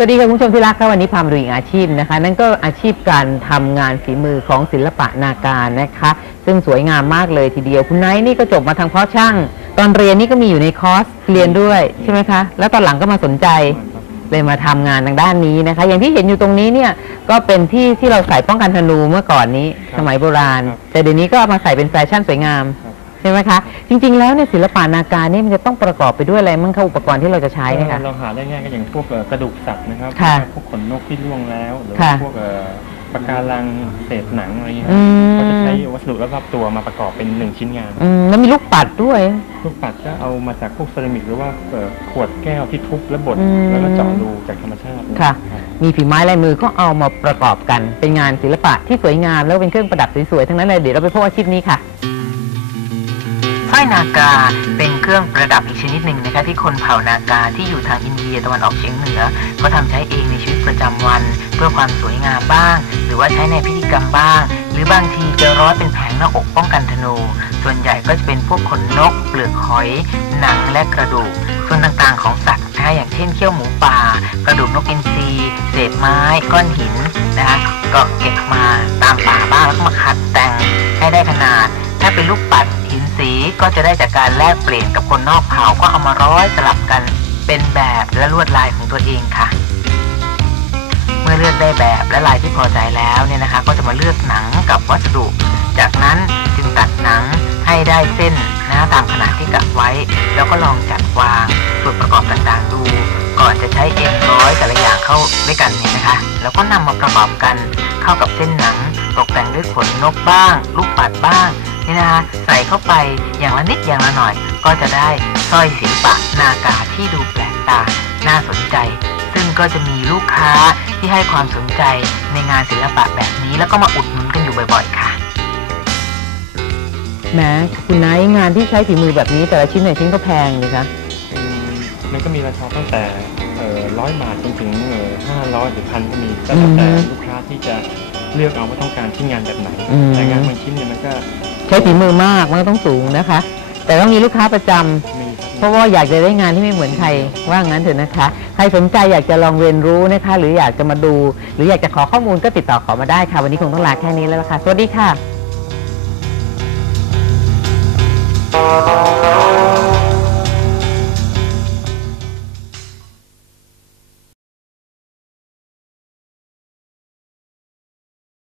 วัสดีค่ะคุณผู้ชมที่รักค่ะวันนี้พามาดูอีกอาชีพนะคะ นั่นก็อาชีพการทำงานฝีมือของศิลปะนาการนะคะ ซึ่งสวยงามมากเลยทีเดียวคุณไนท์นี่ก็จบมาทางเพาะช่าง ตอนเรียนนี่ก็มีอยู่ในคอร์สเรียนด้วยใช่ไหมคะ แล้วตอนหลังก็มาสนใจเลยมาทำงานทางด้านนี้นะคะ อย่างที่เห็นอยู่ตรงนี้เนี่ยก็เป็นที่ที่เราใส่ป้องกันธนูเมื่อก่อนนี้ครับสมัยโบราณครับแต่เดี๋ยวนี้ก็เอามาใส่เป็นแฟชั่นสวยงามครับใช่ไหมคะ จริงๆแล้วเนี่ยศิลปะนาการนี่มันจะต้องประกอบไปด้วยอะไรมั่งคะอุปกรณ์ที่เราจะใช้เนี่ยค่ะ เราหาได้ง่ายก็อย่างพวกเอ่อกระดูกสัตว์นะครับค่ะพวกขนนกที่ร่วงแล้วหรือค่ะว่าพวกเอ่อปะการังเศษหนังอะไรอย่างเงี้ยอืม ก็จะใช้วัสดุรอบๆตัวมาประกอบเป็นหนึ่งชิ้นงานอืมแล้วมีลูกปัดด้วย ลูกปัดก็เอามาจากพวกเซรามิกหรือว่าเอ่อขวดแก้วที่ทุบและบดอืมแล้วก็เจาะรูจากธรรมชาติค่ะ รับ มีฝีไม้ลายมือก็เอามาประกอบกัน เป็นงานศิลปะที่สวยงามแล้วเป็นเครื่องประดับสวยๆทั้งนั้นเลยเดี๋ยวเราไปพบอาชีพนี้ค่ะ สร้อยนากาเป็นเครื่องประดับอีกชนิดหนึ่งนะคะที่คนเผ่านากาที่อยู่ทางอินเดียตะวันออกเฉียงเหนือก็ทำใช้เองในชีวิตประจำวัน เพื่อความสวยงามบ้าง หรือว่าใช้ในพิธีกรรมบ้าง หรือบางทีจะร้อยเป็นแผงหน้าอกป้องกันธนู ส่วนใหญ่ก็จะเป็นพวกขนนก เปลือกหอย หนังและกระดูก ส่วนต่างๆของสัตว์นะคะอย่างเช่นเขี้ยวหมูป่า กระดูกนกอินทรีเศษไม้ก้อนหินนะคะก็เก็บมาตามป่าบ้างแล้วก็มาขัดแต่งให้ได้ขนาด ถ้าเป็นลูกปัด ก็จะได้จากการแลกเปลี่ยนกับคนนอกเผ่าก็เอามาร้อยสลับกันเป็นแบบและลวดลายของตัวเองค่ะ เมื่อเลือกได้แบบและลายที่พอใจแล้วเนี่ยนะคะ ก็จะมาเลือกหนังกับวัสดุ จากนั้นจึงตัดหนังให้ได้เส้นนะตามขนาดที่กะไว้ แล้วก็ลองจัดวางส่วนประกอบต่างๆดู ก่อนจะใช้เอ็นร้อยแต่ละอย่างเข้าด้วยกันเนี่ยนะคะ แล้วก็นำมาประกอบกันเข้ากับเส้นหนัง ตกแต่งด้วยขนนกบ้าง ลูกปัดบ้าง นี่นะคะใส่เข้าไปอย่างละนิดอย่างละหน่อย ก็จะได้สร้อยศิลปะนากาที่ดูแปลกตา น่าสนใจ ซึ่งก็จะมีลูกค้าที่ให้ความสนใจในงานศิลปะแบบนี้ แล้วก็มาอุดหนุนกันอยู่บ่อยๆค่ะแม้คุณนายงานที่ใช้ฝีมือแบบนี้แต่ละชิ้นแต่ละชิ้นก็แพงเลยคะอืมมันก็มีราคาตั้งแต่ร้อยบาทจนถึงห้าร้อยหรือพันก็มีก็แล้วแต่อืมลูกค้าที่จะเลือกเอาว่าต้องการชิ้นงานแบบไหนอืมแต่งานบางชิ้นเนี่ยมันก็ ใช้ฝีมือมากมันก็ต้องสูงนะคะ แต่ต้องมีลูกค้าประจำมีครับเพราะว่าอยากจะได้งานที่ไม่เหมือนใครว่างั้นเถอะนะคะ ใครสนใจอยากจะลองเรียนรู้นะคะ หรืออยากจะมาดู หรืออยากจะขอข้อมูลก็ติดต่อขอมาได้ค่ะ วันนี้คงต้องลาแค่นี้แล้วล่ะค่ะสวัสดีค่ะ